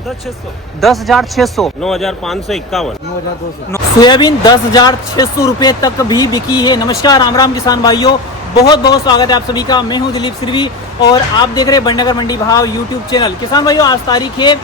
10,600 9,551 9,200 soybean 10,600 रुपए तक भी बिकी है। नमस्कार, राम राम किसान भाइयों, बहुत बहुत स्वागत है आप सभी का। मैं हूं दिलीप सिरवी और आप देख रहे हैं बड़नगर मंडी भाव यूट्यूब चैनल। किसान भाइयों, आज तारीख है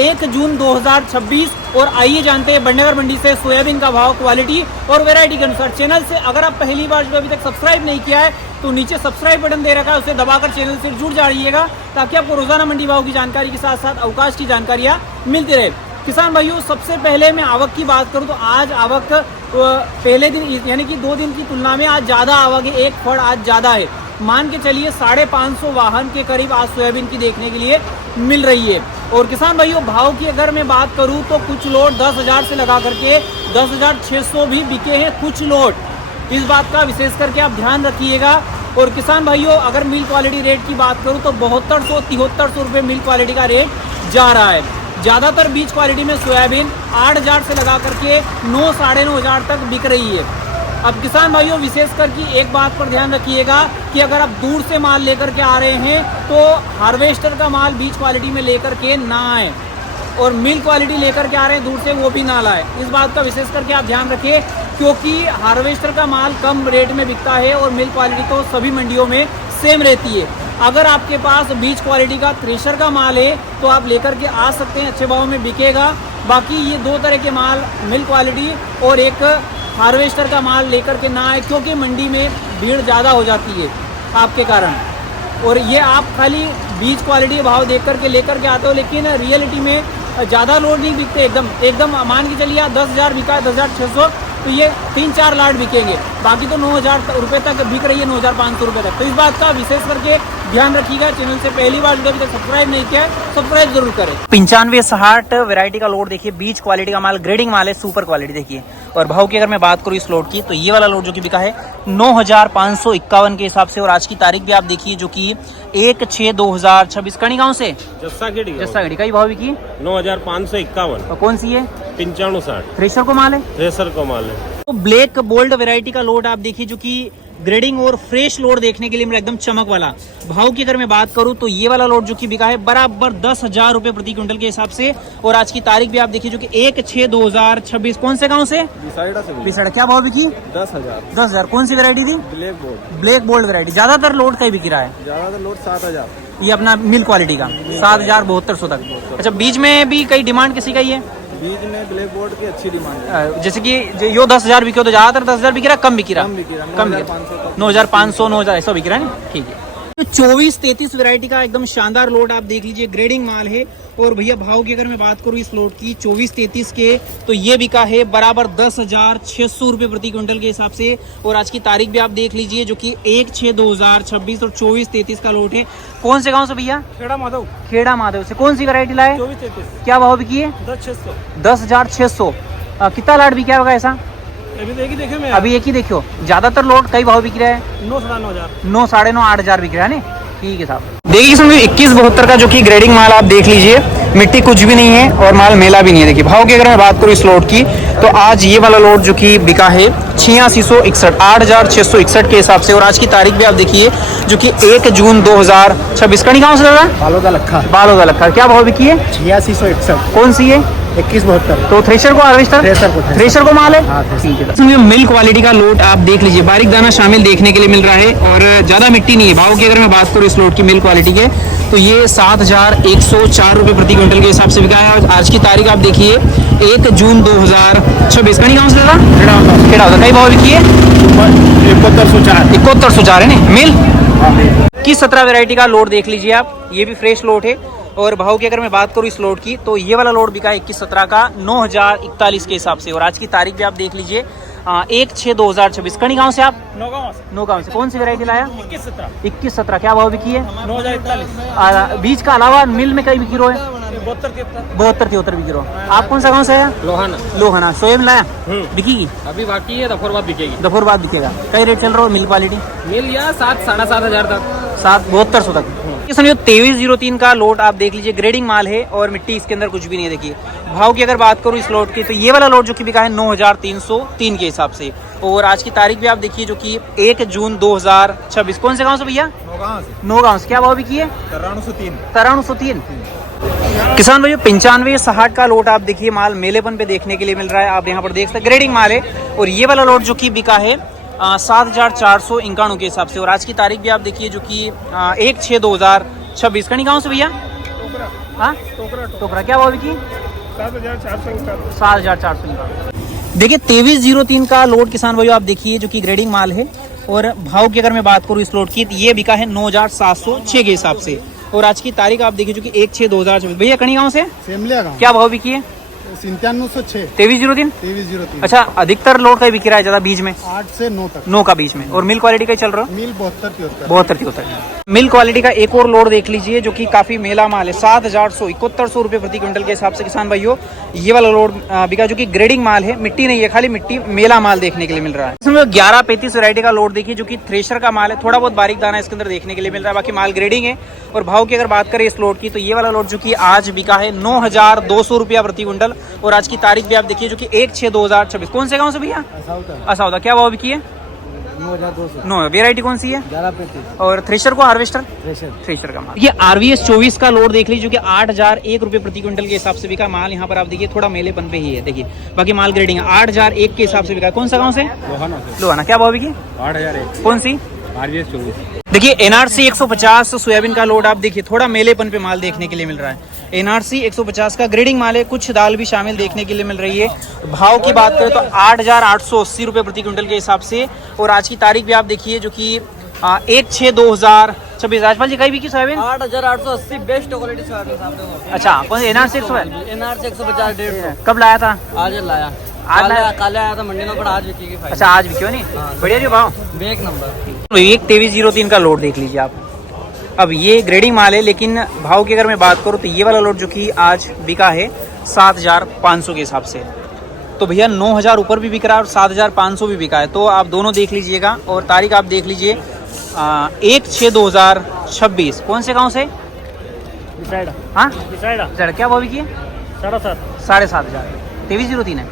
1 जून 2026 और आइए जानते हैं बड़नगर मंडी से सोयाबीन का भाव, क्वालिटी और वैरायटी के अनुसार। चैनल से अगर आप पहली बार जो अभी तक सब्सक्राइब नहीं किया है तो नीचे सब्सक्राइब बटन दे रखा है, उसे दबाकर चैनल से जुड़ जाइएगा ताकि आपको रोजाना मंडी भाव की जानकारी के साथ साथ अवकाश की जानकारियां मिलती रहे। किसान भाइयों, सबसे पहले मैं आवक की बात करूं तो आज आवक पहले दिन यानी कि 2 दिन की तुलना में आज ज़्यादा आवक है। एक फड़ आज ज़्यादा है, मान के चलिए 550 वाहन के करीब आज सोयाबीन की देखने के लिए मिल रही है। और किसान भाइयों, भाव की अगर मैं बात करूं तो कुछ लोट 10,000 से लगा करके 10,600 भी बिके हैं कुछ लोट। इस बात का विशेष करके आप ध्यान रखिएगा। और किसान भाइयों, अगर मिल्क क्वालिटी रेट की बात करूं तो 7200-7300 रुपये मिल्क क्वालिटी का रेट जा रहा है। ज़्यादातर बीज क्वालिटी में सोयाबीन 8,000 से लगा करके 9-9,500 तक बिक रही है। अब किसान भाइयों, विशेष करके एक बात पर ध्यान रखिएगा कि अगर आप दूर से माल लेकर के आ रहे हैं तो हार्वेस्टर का माल बीज क्वालिटी में लेकर के ना आए और मिल्क क्वालिटी लेकर के आ रहे हैं दूर से, वो भी ना लाए। इस बात का विशेष करके आप ध्यान रखिए क्योंकि हार्वेस्टर का माल कम रेट में बिकता है और मिल्क क्वालिटी तो सभी मंडियों में सेम रहती है। अगर आपके पास बीज क्वालिटी का थ्रेशर का माल है तो आप लेकर के आ सकते हैं, अच्छे भाव में बिकेगा। बाकी ये 2 तरह के माल, मिल्क क्वालिटी और एक हार्वेस्टर का माल लेकर के ना आए क्योंकि मंडी में भीड़ ज़्यादा हो जाती है आपके कारण। और ये आप खाली बीज क्वालिटी भाव देख करके लेकर के आते हो, लेकिन रियलिटी में ज़्यादा लोड नहीं बिकते। एकदम मान के चलिए 10,000 बिका है, 10,600 तो ये 3-4 लाट बिकेंगे, बाकी तो 9,000 रुपये तक बिक रही है, 9,500 रुपये तक। तो इस बात का विशेष करके ध्यान रखिएगा। चैनल से पहली बार जो अभी तक सब्सक्राइब नहीं किया है सब्सक्राइब जरूर करें। 9560 वैरायटी का लोड देखिए, बीज क्वालिटी का माल, ग्रेडिंग माल है, सुपर क्वालिटी देखिए। और भाव की अगर मैं बात करूँ इस लोड की तो ये वाला लोड जो कि बिका है 9,551 के हिसाब से। और आज की तारीख भी आप देखिए जो कि 1/6/2026। कणी गाँव से जस्सा गेड़ी का ही भाव बिकी 9,551 और कौन सी है? 9560 थ्रेशर को माल है, थ्रेसर को माल है। तो ब्लैक बोल्ड वैरायटी का लोड आप देखिए जो कि ग्रेडिंग और फ्रेश लोड देखने के लिए मिला, एकदम चमक वाला। भाव की अगर मैं बात करूं तो ये वाला लोड जो कि बिका है बराबर 10,000 रुपए प्रति क्विंटल के हिसाब से। और आज की तारीख भी आप देखिए जो कि 1/6/2026। कौन से गांव से? बिसाड़ा। क्या भाव बिकी? 10,000। कौन सी वैरायटी थी? Black bold variety. ज्यादातर लोड का ही बिक रहा है, ज्यादातर लोड 7,000 ये अपना मिल्क क्वालिटी का 7,000-7200 तक। अच्छा, बीज में भी कई डिमांड किसी का ही है? बीज में ब्लैक बोर्ड की अच्छी डिमांड है। जैसे कि यो 10,000 बिके तो ज्यादातर 10,000 बिक रहा, कम बिक रहा, 9,500 9,000 ऐसा बिक रहा है। ठीक है, तो 24-33 वैरायटी का एकदम शानदार लोड आप देख लीजिए, ग्रेडिंग माल है। और भैया भाव की अगर मैं बात करूँ इस लोड की 24-33 के तो ये बिका है बराबर 10,600 रुपए प्रति क्विंटल के हिसाब से। और आज की तारीख भी आप देख लीजिए जो कि 1/6/2026 और 24-33 का लोड है। कौन से गांव से भैया? खेड़ा माधव से। कौन सी वैरायटी लाए? 24-33। क्या भाव बिकी है? 10,600। कितना लाट बिका होगा ऐसा? अभी एक ही देखियो, ज्यादातर लोड कई भाव बिक रहा है? 9-9,500 बिक रहा है ना। ठीक है साहब, देखिए समझो 21-72 का जो कि ग्रेडिंग माल आप देख लीजिए, मिट्टी कुछ भी नहीं है और माल मेला भी नहीं है। देखिए भाव की अगर मैं बात करूँ इस लोड की तो आज ये वाला लोड जो कि बिका है 8661 8,661 के हिसाब से। और आज की तारीख भी आप देखिए जो कि 1 जून 2026। कणी गाँव से दादा? बालोदा लखा। क्या भाव बिकी है? 8661। कौन सी है? 21-72। तो थ्रेशर को हार्वेस्टर? थ्रेशर को माल है। ठीक है। इसमें मिल्क क्वालिटी का लोड आप देख लीजिए, बारीक दाना शामिल देखने के लिए मिल रहा है और ज्यादा मिट्टी नहीं है। भाव की अगर मैं बात करूँ इस लोड की मिल्क क्वालिटी के तो ये 7,104 रुपए प्रति क्विंटल के हिसाब से बिका है। और आज की तारीख आप देखिए 1 जून 2026। कहीं गाँव से दादा? खेड़ा होता। कई भाव बिकी है? 7104 है ना मिल। 21-17 वैरायटी का लोड देख लीजिए आप, ये भी फ्रेश लोड है। और भाव की अगर मैं बात करूँ इस लोड की तो ये वाला लोड बिका है 21-17 का 9,041 के हिसाब से। और आज की तारीख भी आप देख लीजिए 1/6/2026। कणी गाँव से आप? नौगांव से। कौन सी वैरायटी लाया? 21-17। क्या भाव बिकी है? 9,041। बीज का अलावा मिल में कई बिकी रो है? 72-73 बिकी रो। आप कौन सा गाँव से है? लोहाना। सोयाबीन लाया? बिकेगी? अभी बाकी है, दोपहर बाद बिकेगी। दोपहर बाद बिकेगा। कई रेट चल रहा है मिल क्वालिटी? मिल या 7-7,500 तक, 7200 तक। समझो 2303 का लोड आप देख लीजिए, ग्रेडिंग माल है और मिट्टी इसके अंदर कुछ भी नहीं है। देखिए भाव की अगर बात करूँ इस लोड की तो ये वाला लोड जो कि बिका है 9303 के हिसाब से। और आज की तारीख भी आप देखिए जो कि 1 जून 2026। कौन से गांव से भैया? नौगांव से। क्या भाव बिकी है? 9303। किसान भाइयों 95-60 का लोट आप देखिए माल मेलेपन पे देखने के लिए मिल रहा है। आप यहाँ पर देख सकते हैं ग्रेडिंग माल है और ये वाला लोट जो कि बिका है 7,491 के हिसाब से। और आज की तारीख भी आप देखिए जो कि 1/6/2026। कहीं गाँव से भैया? हाँ टोकरा क्या भाव बिकी? 7,400। देखिए 2303 का लोट किसान भाइयों आप देखिए जो कि ग्रेडिंग माल है। और भाव की अगर मैं बात करूँ इस लोट की तो ये बिका है 9,706 के हिसाब से। और आज की तारीख आप देखिए जो कि 1/6/2024। भैया कणी गाँव से? क्या भाव बिकी है? 9706 2303। 2303। अच्छा अधिकतर लोट का ही बिक रहा है ज्यादा बीज में? 8 से 9 तक। 9 का बीच में। और मिल क्वालिटी का ही चल रहा है? मिल 72-73। 72-73। मिल क्वालिटी का एक और लोड देख लीजिए जो कि काफी मेला माल है। 7,100-7,100 रुपए प्रति क्विंटल के हिसाब से किसान भाइयों ये वाला लोड बिका जो कि ग्रेडिंग माल है। मिट्टी नहीं है, खाली मिट्टी मेला माल देखने के लिए मिल रहा है। इसमें 11-35 वैरायटी का लोड देखिए जो कि थ्रेशर का माल है। थोड़ा बहुत बारीक दाना इसके अंदर देखने के लिए मिल रहा है, बाकी माल ग्रेडिंग है। और भाव की अगर बात करें इस लोड की तो ये वाला लोड जो कि आज बिका है 9,200 रुपया प्रति क्विंटल। और आज की तारीख भी आप देखिए जो कि 1/6/2026। कौन से गाँव से भैया? असौदा। क्या भाव बिकी है? 9,200। वेरायटी कौन सी है? 11-35। और थ्रेशर को हार्वेस्टर? थ्रेशर का माल। ये RVS 24 का लोड देख लीजिए जो कि 8,001 रुपए प्रति क्विंटल के हिसाब से बिका माल। यहाँ पर आप देखिए थोड़ा मेलेपन पे ही है, देखिए बाकी माल ग्रेडिंग है। 8,001 के हिसाब से बिका। कौन सा गाँव से? लोहाना। क्या भाव बिकी? 8,001। कौन सी? RVS 24। देखिए NRC 150 सोयाबीन का लोड आप देखिए थोड़ा मेलेपन पे माल देखने के लिए मिल रहा है। NRC 150 का ग्रेडिंग माल है, कुछ दाल भी शामिल देखने के लिए मिल रही है। भाव की बात करें तो 8,880 रुपए प्रति क्विंटल के हिसाब से। और आज की तारीख भी आप देखिए जो कि 1/6/2026। राजपाल जी कहीं भी की सोयाबीन? 8,880 best quality soybean. अच्छा कौन सी? NRC 150। NRC 150 150। कब लाया था? आज लाया। आज लाया? काले आया था मंडी में, पर आज बिकेगी। अच्छा आज भी क्यों नहीं? बढ़िया जी भाव। एक नंबर। 2303 का लोड देख लीजिए आप। अब ये ग्रेडिंग माल है लेकिन भाव की अगर मैं बात करूँ तो ये वाला लोड जो कि आज बिका है 7,500 के हिसाब से। तो भैया 9,000 ऊपर भी बिक रहा है और 7,500 भी बिका है। तो आप दोनों देख लीजिएगा। और तारीख आप देख लीजिए 1/6/2026। कौन से गाँव से? हाँ क्या भाव बिकी है? 7,500। 2303 है।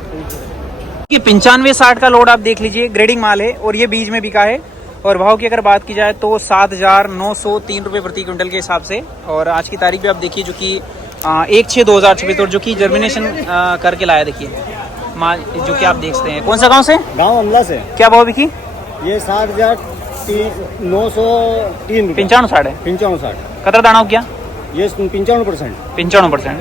ये 95-60 का लोड आप देख लीजिए ग्रेडिंग माल है और ये बीज में बिका है। और भाव की अगर बात की जाए तो 7,903 रुपये प्रति क्विंटल के हिसाब से। और आज की तारीख भी आप देखिए जो कि 1/6/2026 और जो कि जर्मिनेशन करके लाया देखिए माल जो कि आप देख सकते हैं। कौन सा गांव से? गाँव अमला से। क्या भाव बिकी? ये 7,903 रुपये। 95-60 है। 95-60। कतरा दाना हो गया? ये 95%। 95%।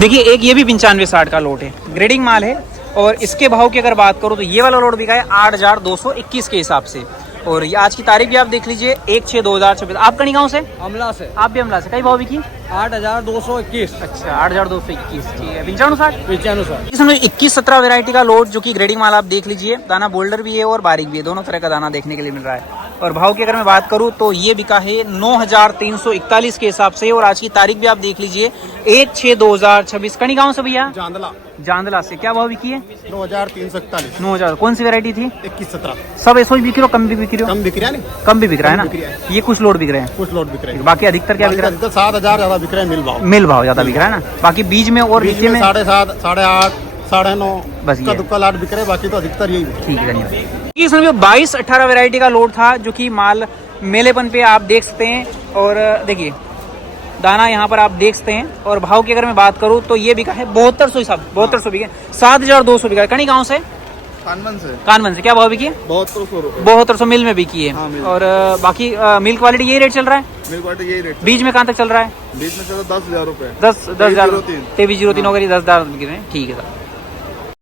देखिए एक ये भी 95-60 का लोट है, ग्रेडिंग माल है। और इसके भाव की अगर बात करूँ तो ये वाला लोड बिका है 8,221 के हिसाब से। और ये आज की तारीख भी आप देख लीजिए 1/6/2026। आप कहीं गाँव से? अमला से। आप भी अमला से। कई भाव बिकी? 8,221। अच्छा 8,221। ठीक है। 95-60। 95। इसमें 21-17 वैरायटी का लोड जो कि ग्रेडिंग माल आप देख लीजिए। दाना बोल्डर भी है और बारीक भी है, दोनों तरह का दाना देखने के लिए मिल रहा है। और भाव की अगर मैं बात करूं तो ये बिका है 9,341 के हिसाब से। और आज की तारीख भी आप देख लीजिए 1/6/2026। कणी गाँव से भैया? जांदला से। क्या भाव बिकी है? 9,341। 9,000। कौन सी वैरायटी थी? 21-17। सब ऐसा ही बिक रहे हो? कम भी बिक रहे हो? कम बिक रहा है नहीं? कम भी बिक रहा है ना? बिक रहा है। ये कुछ लोड बिक रहे हैं, कुछ लोड बिक रहे हैं। बाकी अधिकतर क्या बिक रहा है? 7,000 ज्यादा बिक रहे हैं। मिल भाव ज्यादा बिक रहा है ना? बाकी बीज में और नीचे में 7,500, 8,500, 9,500 बस ये। का दुक्का लाट बिक रहे हैं, बाकी तो अधिकतर यही बिक रहे हैं। ठीक है धन्यवाद। इसमें 22-18 वैरायटी का लोड था जो कि माल मेलेपन पे आप देख सकते हैं। और देखिए दाना यहाँ पर आप देख सकते हैं। और भाव की अगर मैं बात करूँ तो ये बिका है 7200 हिसाब 7200 बिके। 7,200 बिका। कणी गाँव से? कानवन से। क्या भाव बिकी है? 7200 मिल में बिकी है। और बाकी मिल्क क्वालिटी यही रेट चल रहा है? मिल्क वाटर यही रेट। बीज में कहाँ तक चल रहा है? बीच में चलो 10,000 रुपए। 10,000। 2303 हो गई, 10,000 बिक रहे हैं। ठीक है सर।